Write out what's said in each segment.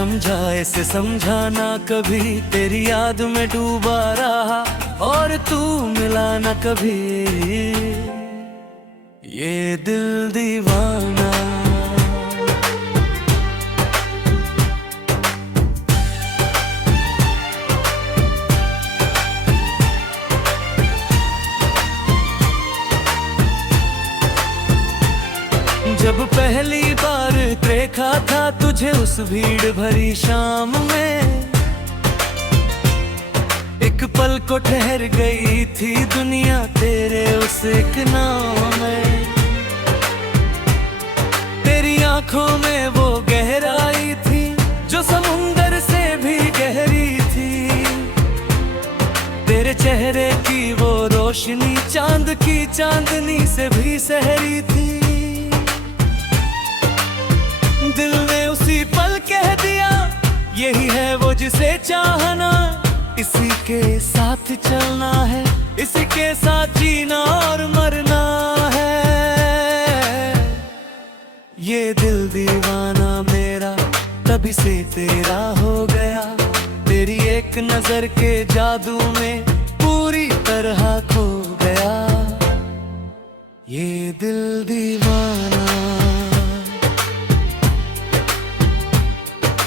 समझाए से समझाना, कभी तेरी याद में डूबा रहा और तू मिला न कभी। ये दिल दीवाना। जब पहली बार देखा था तुझे उस भीड़ भरी शाम में, एक पल को ठहर गई थी दुनिया तेरे उस एक नाम में। तेरी आंखों में वो गहराई थी जो समुंदर से भी गहरी थी। तेरे चेहरे की वो रोशनी चांद की चांदनी से भी सहरी थी। दिल ने उसी पल कह दिया यही है वो जिसे चाहना, इसी के साथ चलना है, इसी के साथ जीना और मरना है। ये दिल दीवाना मेरा तभी से तेरा हो गया, तेरी एक नजर के जादू में पूरी तरह खो गया। ये दिल दीवाना।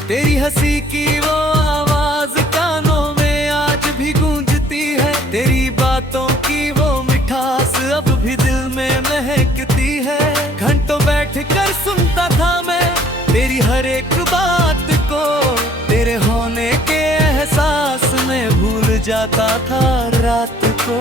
तेरी हंसी की वो आवाज कानों में आज भी गूंजती है, तेरी बातों की वो मिठास अब भी दिल में महकती है। घंटों बैठकर सुनता था मैं तेरी हर एक बात को, तेरे होने के एहसास में भूल जाता था रात को।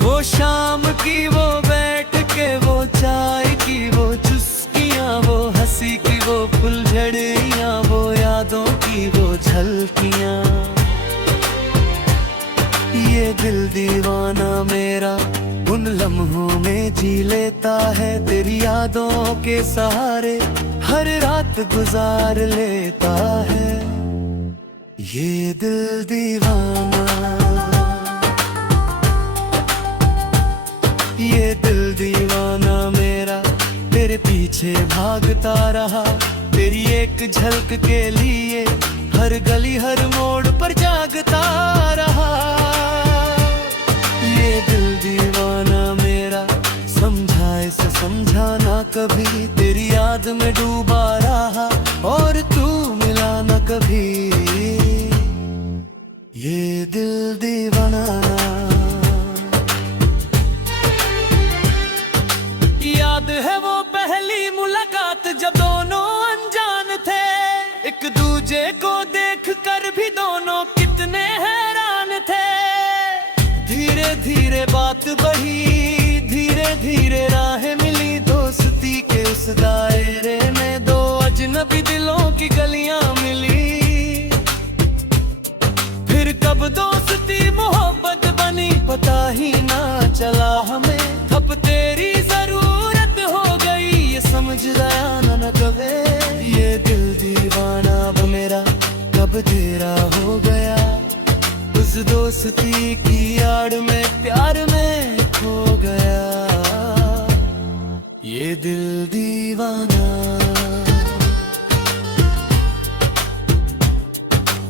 वो शाम की वो बैठ के वो चाय की वो चुस्कियां, वो हंसी की वो फुलझड़ियां, वो यादों की वो झलकियां। ये दिल दीवाना मेरा उन लम्हों में जी लेता है, तेरी यादों के सहारे हर रात गुजार लेता है। ये दिल दीवाना। ये दिल दीवाना मेरा तेरे पीछे भागता रहा, तेरी एक झलक के लिए हर गली हर मोड़ पर जागता रहा। ये दिल दीवाना मेरा समझाए से समझाना, कभी तेरी याद में डूबा रहा और तू मिला न कभी। ये दिल दीवाना। याद है वो पहली मुलाकात जब दोनों अनजान थे, एक दूजे को देखकर भी दोनों कितने हैरान थे। धीरे धीरे बात बढ़ी, धीरे धीरे राहें मिली, दोस्ती के उस दायरे में दो अजनबी दिलों की गलियां मिली। फिर कब दोस्ती मोहब्बत बनी पता ही ना चला हमें, कब तेरी जरूरत हो गई ये समझ गया न कभी। ये दिल दीवाना अब मेरा कब तेरा हो गया, उस दोस्ती की आड़ में प्यार में खो गया। ये दिल दीवाना।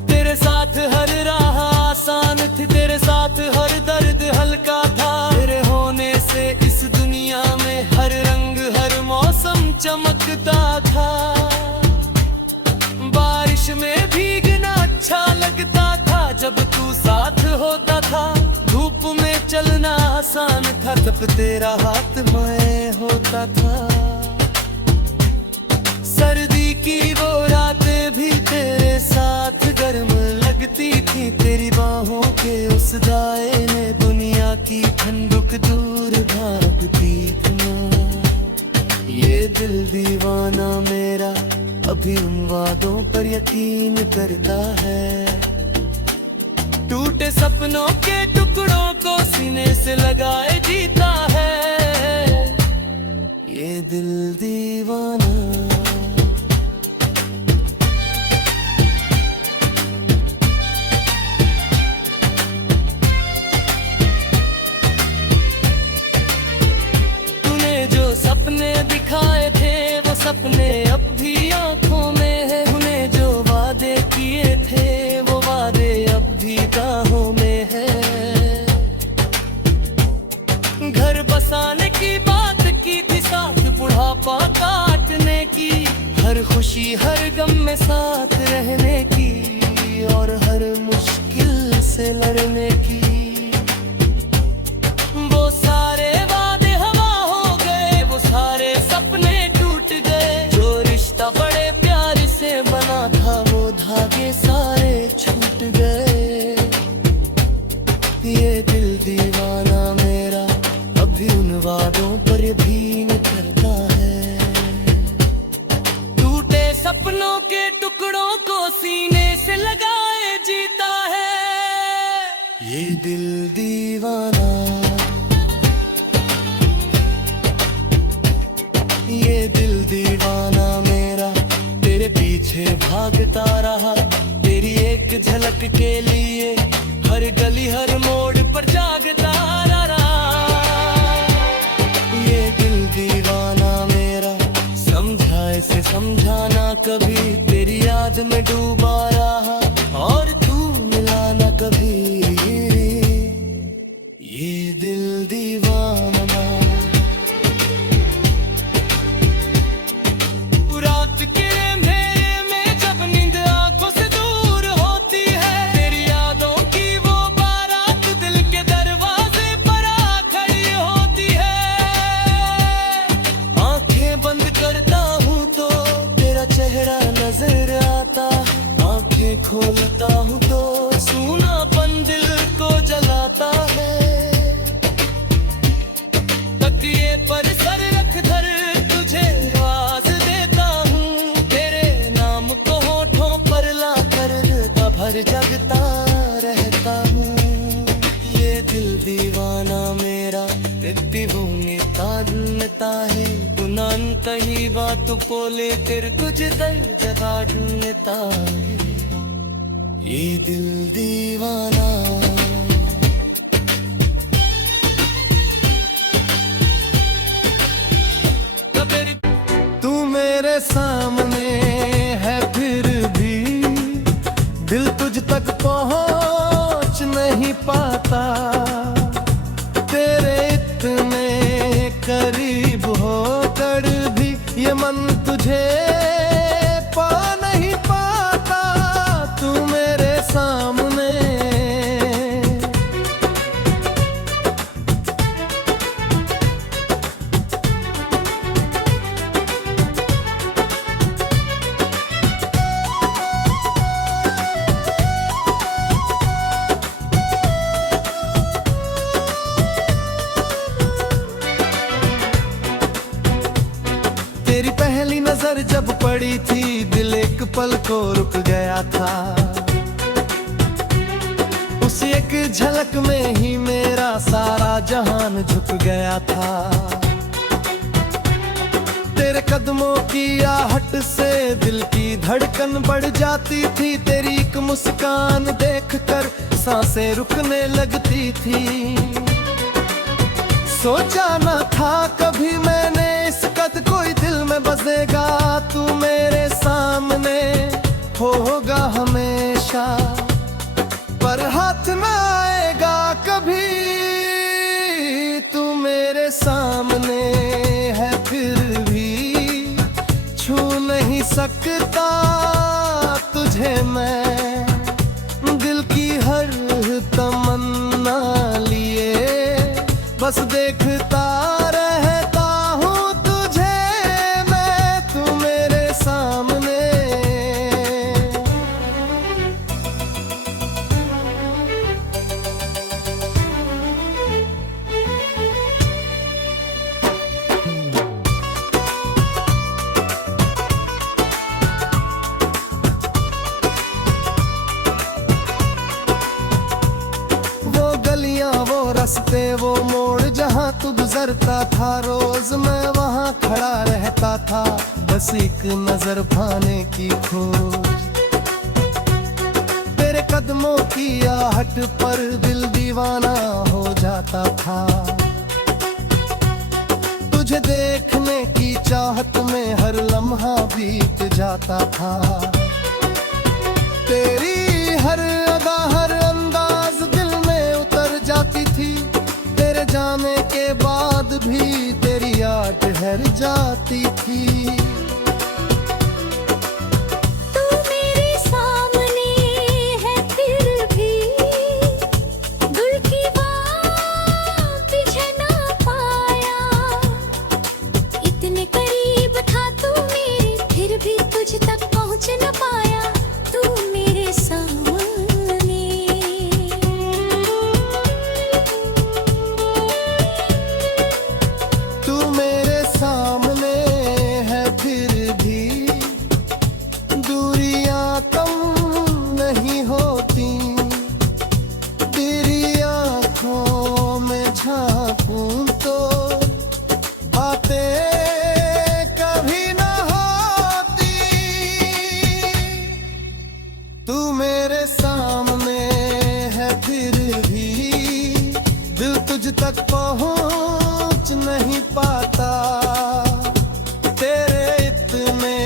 तेरे साथ हर राह आसान थी, तेरे साथ हर दर्द हल्का था, तेरे होने से इस दुनिया में हर रंग हर मौसम चमकता था। बारिश में भीगना अच्छा लगता था जब तू साथ होता था, धूप में चलना आसान था जब तेरा हाथ मैं होता था। सर्दी की वो रातें भी तेरे साथ गर्म लगती थी, तेरी बाहों के उस दाए ने दुनिया की ठंडक दूर भागती थी। ये दिल दीवाना मेरा अभी उन वादों पर यकीन करता है, टूटे सपनों के टुकड़ों को सीने से लगाए जीता है। ये दिल दीवाना। तूने जो सपने दिखाए थे वो सपने अब भी आंखों आंखों में है, उन्हें जो वादे किए थे वो वादे अब भी राहों में है। घर बसाने की बात की थी, साथ बुढ़ापा काटने की, हर खुशी हर गम में साथ रहने की, और हर मुश्किल से लड़ने की। वो सारे वादे हवा हो गए, वो सारे सपने टूट गए, जो रिश्ता बड़े प्यार से बना था वो धागे सारे छूट गए। ये दिल दीवाना मेरा अभी उन वादों पर यकीन करता है, टूटे सपनों के टुकड़ों को सीने से लगाए जीता है। ये दिल दीवाना, ये दिल दीवाना मेरा तेरे पीछे भागता रहा, तेरी एक झलक के लिए हर गली हर मोड़ पर जागता रहा। ये दिल दीवाना मेरा समझाए से समझाना कभी, तेरी याद में डूबा रहा और तू मिला ना कभी। ये दिल दीवाना। रात के अंधेरे में जब नींद आंखों से दूर होती है, तेरी यादों की वो बारात दिल के दरवाजे पर आ खड़ी होती है। आंखें बंद करता हूँ तो तेरा चेहरा नजर आता, आंखें खोलता हूँ तो सूनापन दिल को जलाता है। तकिए पर सर रख धर तुझे आवाज देता हूँ, तेरे नाम को होठों पर ला कर भर जगता रहता हूँ। ये दिल दीवाना मेरा तित्तिभूमि ताडता है, गुनांत ही बात पोले तेर तुझे दर्द काटता है। ये दिल दीवाना। तू मेरे सामने है फिर भी दिल तुझ तक पहुंच नहीं पाता, तेरे इतने करीब होकर भी ये मन तुझे पा नहीं पाता। तू मेरे सामने तेरी पहली नजर जब पड़ी थी दिल एक पल को रुक गया था, उस एक झलक में ही मेरा सारा जहान झुक गया था। तेरे कदमों की आहट से दिल की धड़कन बढ़ जाती थी, तेरी एक मुस्कान देखकर सांसें रुकने लगती थी। सोचा न था कभी मैंने इस कद कोई दिल में बसेगा, तू मेरे सामने होगा हमेशा, पर हाथ न आएगा कभी। तू मेरे सामने है फिर भी छू नहीं सकता तुझे मैं, दिल की हर तमन्ना लिए बस देखता रहता हूँ तुझे मैं, तू मेरे सामने। रास्ते वो मोड़ जहाँ तू गुजरता था, रोज मैं वहाँ खड़ा रहता था, बस एक नजर पाने की खोज। तेरे कदमों की आहट पर दिल दीवाना हो जाता था, तुझे देखने की चाहत में हर लम्हा लम्हा बीत जाता था। तेरी हर अदा हर अंदाज दिल में उतर जाती थी। तेरे जाने के बाद भी तेरी याद ठहर जाती थी। तुझ तक पहुंच नहीं पाता। तेरे इतने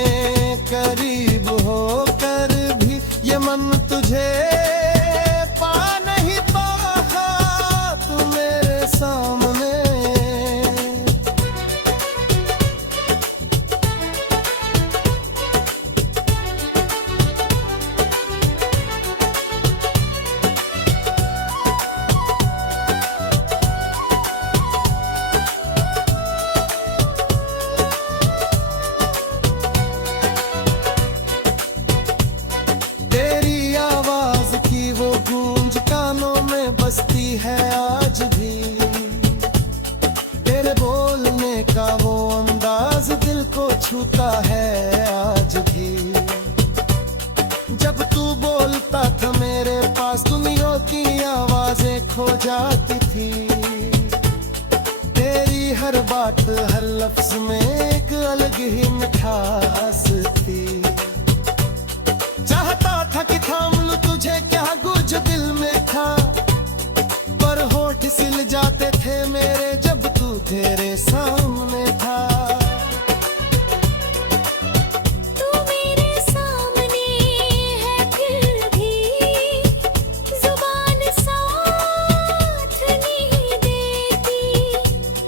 करीब होकर भी ये मन तुझे पा नहीं पाता। तू मेरे सामने बसती है आज भी। तेरे बोलने का वो अंदाज दिल को छूता है आज भी। जब तू बोलता था मेरे पास दुनिया की आवाजें खो जाती थी। तेरी हर बात हर लफ्ज में एक अलग ही मिठास थी। चाहता था कि थाम लूं तुझे क्या कुछ दिल में था, पर होठ सिल जाते थे मेरे जब तू तेरे सामने था। तू मेरे सामने है फिर भी जुबान साथ नहीं देती।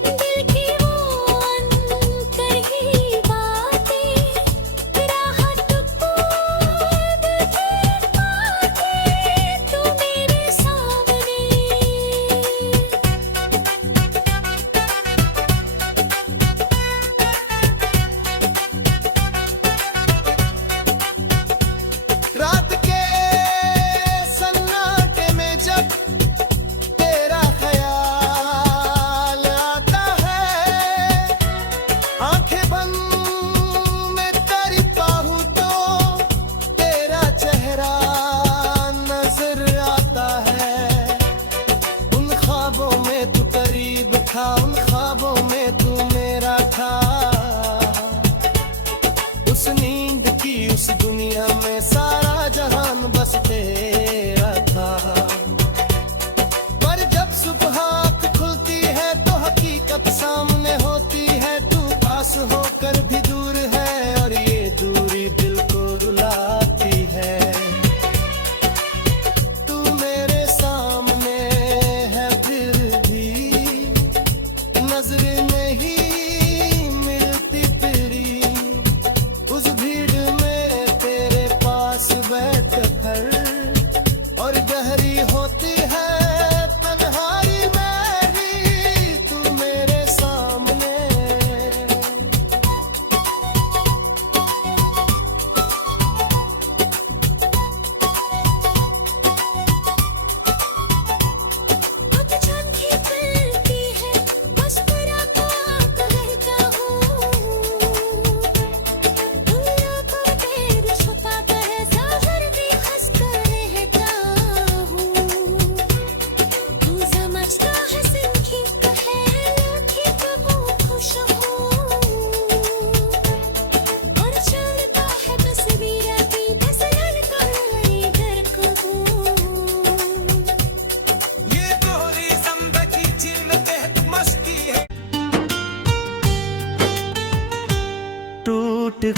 दिल की वो अंतरही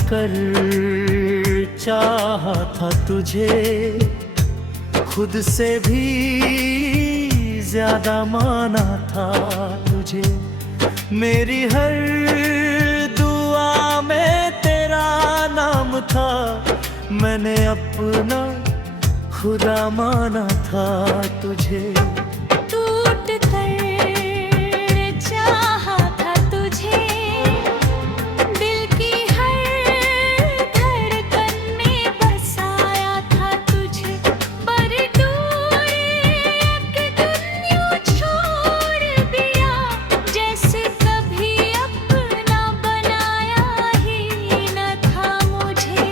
कर चाहा था तुझे, खुद से भी ज्यादा माना था तुझे। मेरी हर दुआ में तेरा नाम था, मैंने अपना खुदा माना था तुझे। टूट कर चाहा था तुझे, दिल की हर धड़कन में बसाया था तुझे। पर दूर एक दिन यूं छोड़ दिया, जैसे कभी अपना बनाया ही न था मुझे।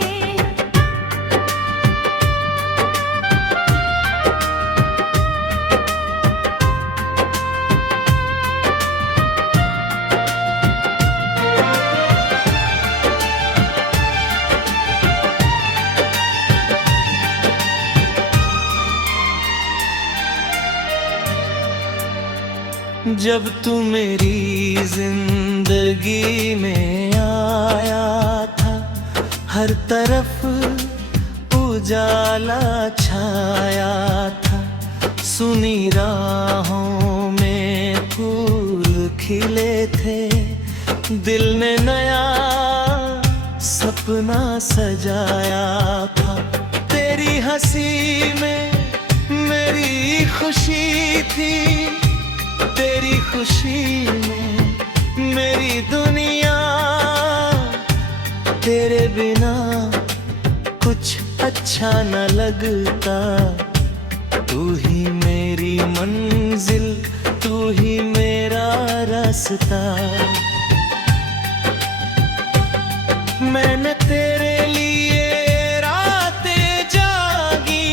जब तू मेरी जिंदगी में आया था, हर तरफ उजाला छाया था। सुनी राहों में फूल खिले थे, दिल ने नया सपना सजाया था। तेरी हंसी में मेरी खुशी थी, तेरी खुशी में मेरी दुनिया। तेरे बिना कुछ अच्छा न लगता, तू ही मेरी मंजिल, तू ही मेरा रास्ता। मैंने तेरे लिए रातें जागी,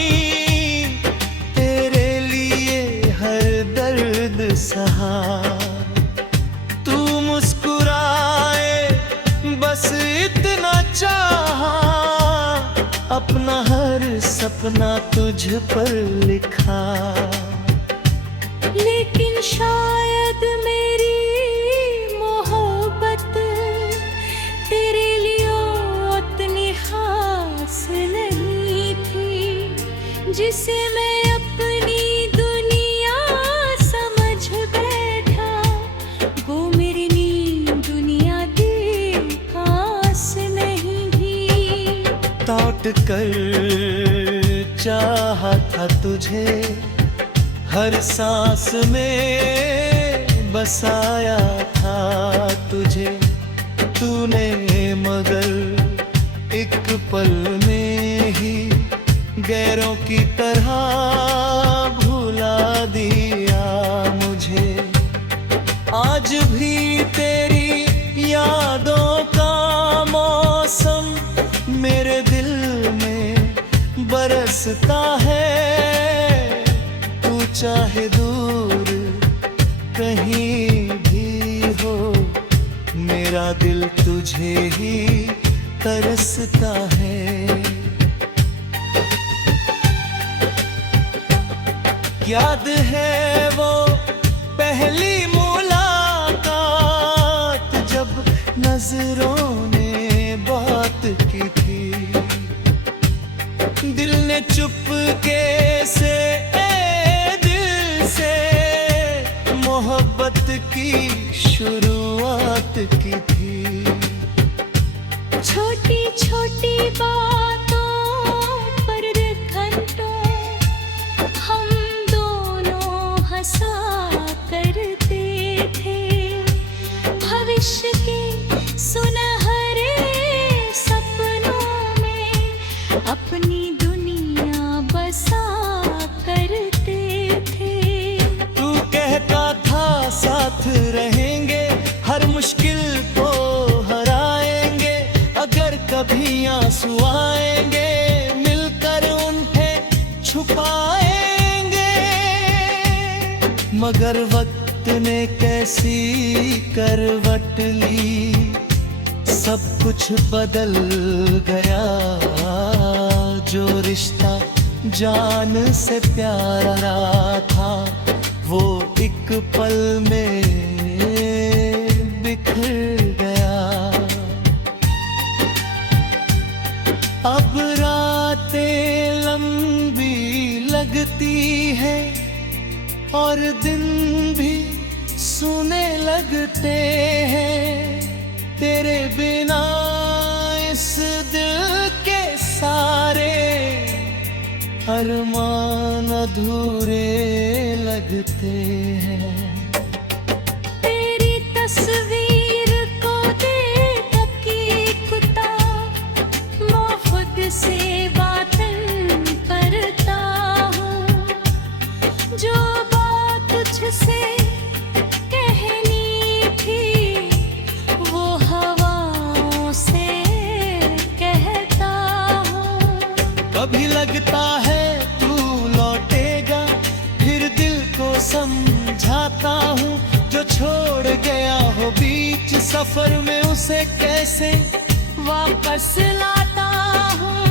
तेरे लिए हर दर्द सहा। तू मुस्कुराए बस इतना चाहा, अपना हर सपना तुझ पर लिखा। लेकिन शायद मेरी मोहब्बत तेरे लिए उतनी खास नहीं थी, जिसे मैं अपनी दुनिया समझ बैठा। वो मेरी नींद दुनिया की खास नहीं थी। लौट कर चाहा था तुझे, हर सांस में बसाया था तुझे। तूने मगर एक पल में ही गैरों की तरह भुला दिया मुझे। आज भी तेरी यादों का मौसम मेरे दिल में बरसता है। तू चाहे दूर कहीं भी हो, मेरा दिल तुझे ही तरसता है। याद है वो पहली मुलाकात, जब नजरों ने बात की थी। दिल ने चुपके से दिल से मोहब्बत की शुरुआत की थी। छोटी छोटी बातों पर घंटों हम दोनों हंसा करते थे। भविष्य के सुनहरे सपनों में अपनी दुनिया बसा करते थे। तू कहता था साथ रहेंगे, हर मुश्किल को हराएंगे। अगर कभी आंसू आएंगे, मिलकर उन्हें छुपाएंगे। मगर वक्त ने कैसी करवट ली, सब कुछ बदल गया। जो रिश्ता जान से प्यारा था, वो एक पल में बिखर गया। अब रातें लंबी लगती है और दिन भी सुने लगते हैं। तेरे बिना इस दिल के सारे अरमान अधूरे लगते हैं। तेरी तस्वीर को देखी कुत्ता मोहब्बत से बातें करता हूँ। जो बात तुझसे कहनी थी वो हवाओं से कहता हूँ। कभी लगता है तू लौटेगा, फिर दिल को समझाता हूँ। जो छोड़ गया हो बीच सफर में उसे कैसे वापस लाता हूँ।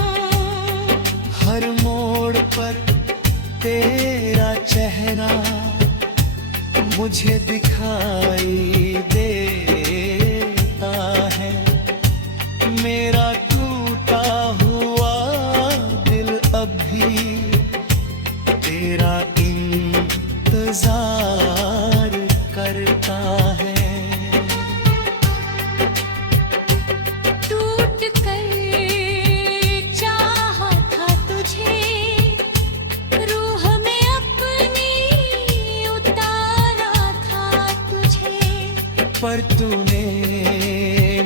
हर मोड़ पर तेरा चेहरा मुझे दिखाई देता है। मेरा टूटा हुआ दिल अभी तेरा इंतजार करता है। टूट कर चाहा था तुझे, रूह में अपनी उतारा था तुझे। पर तूने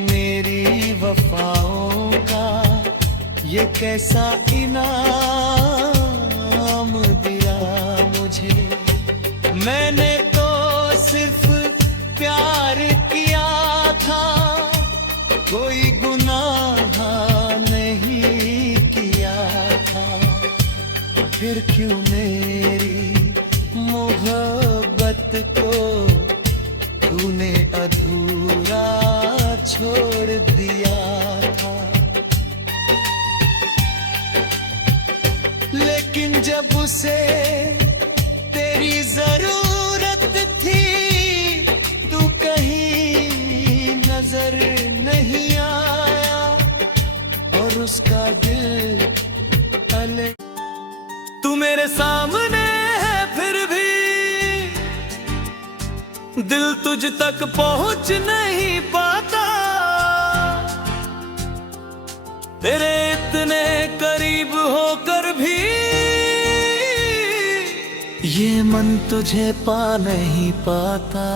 मेरी वफाओं का ये कैसा इनाम दिया मुझे। मैंने तो सिर्फ प्यार किया था, कोई गुनाह नहीं किया था। फिर क्यों मेरी मोहब्बत को तूने अधूरा छोड़ दिया था। लेकिन जब उसे तेरी जरूरत थी तू कहीं नजर नहीं आया और उसका दिल अलग। तू मेरे सामने है फिर भी दिल तुझ तक पहुंच नहीं पाता। तेरे इतने करीब होकर भी ये मन तुझे पा नहीं पाता।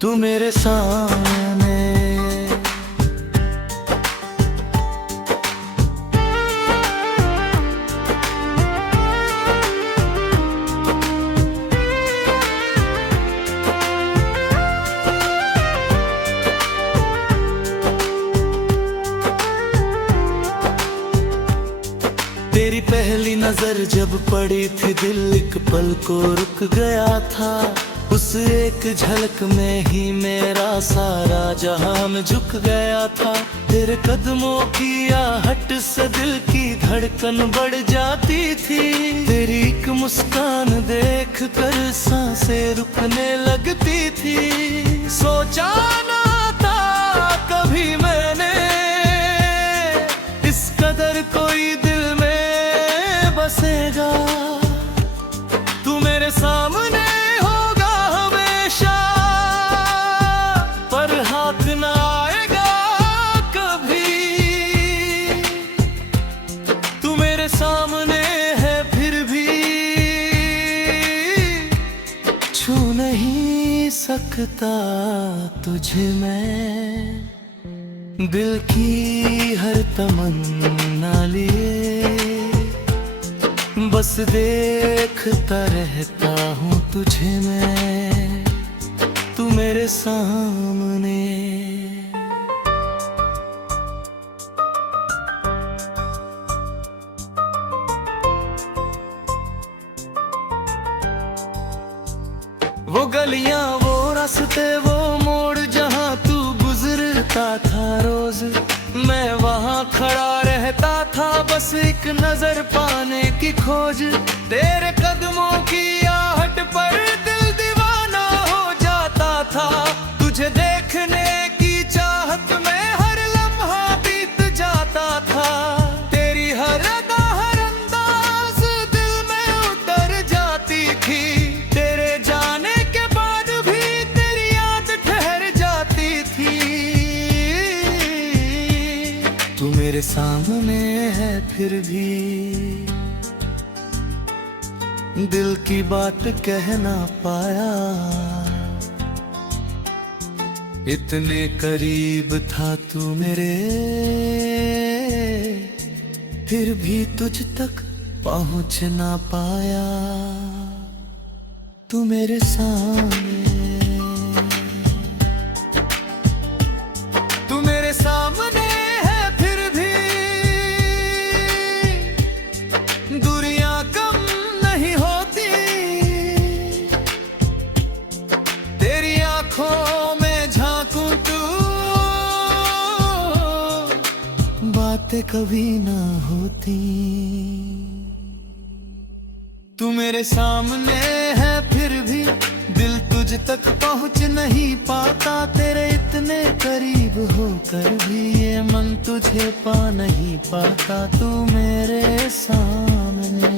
तू मेरे सामने तेरी पहली नजर जब पड़ी थी दिल एक पल को रुक गया था। उस एक झलक में ही मेरा सारा जहां में झुक गया था। तेरे कदमों की आहट से दिल की धड़कन बढ़ जाती थी। तेरी एक मुस्कान देख कर सांसें रुकने लगती थी। सोचा ना था कभी मैंने इस कदर कोई दिल में बसेगा। तू मेरे सामने होगा हमेशा पर हाथ ना आएगा कभी। तू मेरे सामने है फिर भी छू नहीं सकता तुझे मैं। दिल की हर तमन्ना लिए बस देखता रहता हूँ तुझे मैं। तू मेरे सामने वो गलियां वो रास्ते वो मोड़ जहाँ तू गुजरता था रोज। मैं वहाँ खड़ा रहता था बस एक नजर पाने की खोज। तेरे कदमों की आहट पर दिल दीवाना हो जाता था। तुझे देखने की चाहत में हर लम्हा बीत जाता मेरे सामने है फिर भी दिल की बात कह ना पाया। इतने करीब था तू मेरे, फिर भी तुझ तक पहुंच ना पाया। तू मेरे सामने है फिर भी दूरियां कम नहीं होती। तेरी आंखों में झांकूं तू, बातें कभी ना होती। तू मेरे सामने है फिर भी दिल तुझ तक पहुंच नहीं पाता। तेरे इतने करीब होकर भी ये मन तुझे पा नहीं पाता। तू मेरे सामने।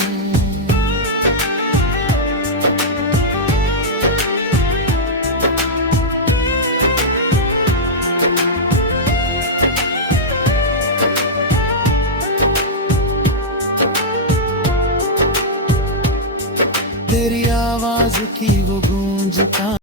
तेरी आवाज की वो गूंज का